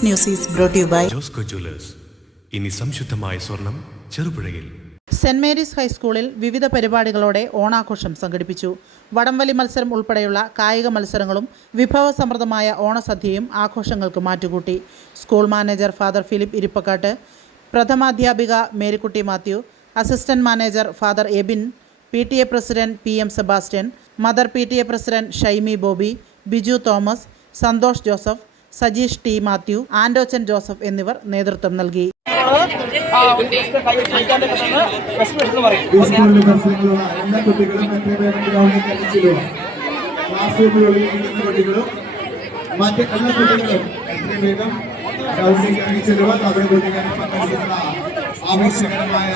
This news is brought to you by Josco Jewellers. ഇനി സംശുദ്ധമായ സ്വർണം ചെറുപുഴയിൽ. സെന്റ് മേരീസ് ഹൈസ്കൂളിൽ വിവിധ പരിപാടികളോടെ ഓണാഘോഷം സംഘടിപ്പിച്ചു. വടംവലി മത്സരം ഉൾപ്പെടെയുള്ള കായിക മത്സരങ്ങളും വിഭവസമൃദ്ധമായ ഓണസദ്യയും ആഘോഷങ്ങൾക്ക് മാറ്റുകൂട്ടി. School manager father Philip Irippakkattu, പ്രഥമാധ്യാപിക Marykutty Mathew, assistant manager father Ebin, PTA president PM Sebastian, mother PTA president Shymi Bobby, Biju Thomas, Santhosh Joseph, Sajeesh T Mathew, Andochan Joseph എന്നിവർ നേതൃത്വം നൽകി. ആവശ്യകരമായ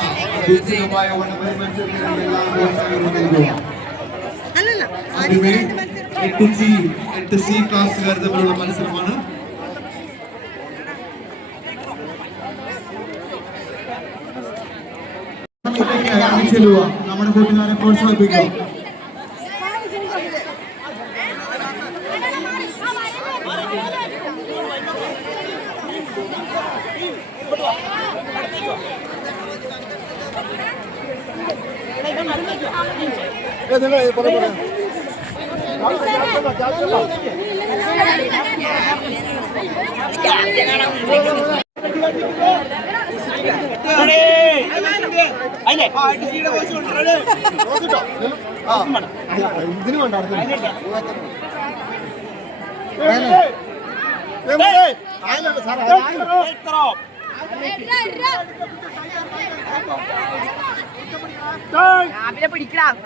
ആദ്യമേ 8C ക്ലാസ്സുകാർ തമ്മിലുള്ള മത്സരമാണ്. നമ്മുടെ കൂട്ടുകാരെ പ്രോത്സാഹിപ്പിക്കുക. ഇതിന് വേണ്ട പിടിക്കണം.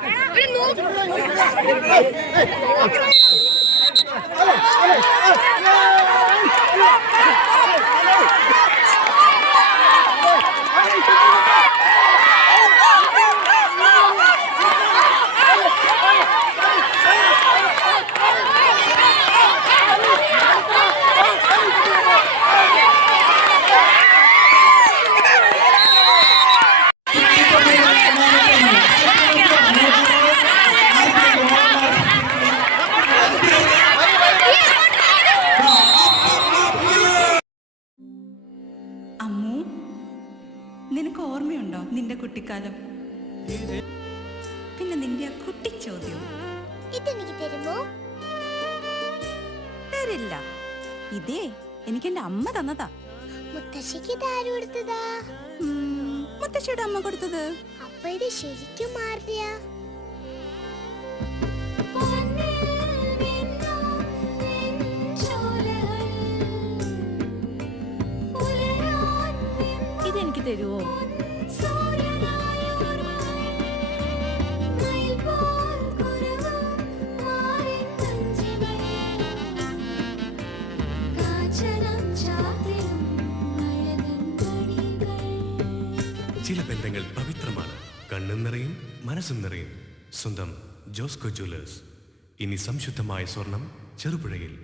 നിനക്ക് ഓർമ്മയുണ്ടോ നിന്റെ കുട്ടിക്കാലം? പിന്നെ നിന്റെ ആ കുട്ടി ചോദ്യം ഇതെനിക്ക് തരുമോ? തരില്ല. ഇതേ എനിക്ക് എന്റെ അമ്മ തന്നതാ. മുത്തശ്ശിക്ക് ഇതാര് കൊടുത്തതാ? മുത്തശ്ശിയുടെ അമ്മ കൊടുത്തത്. അപ്പൊ ഇത് ശരിക്കും മാറിയ? ഇതെനിക്ക് തരുവോ? ചില ബന്ധങ്ങൾ പവിത്രമാണ്. കണ്ണും നിറയും മനസ്സും നിറയും. സ്വന്തം ജോസ്കോ ജ്വല്ലേഴ്സ്. ഇനി സംശുദ്ധമായ സ്വർണം ചെറുപുഴയിൽ.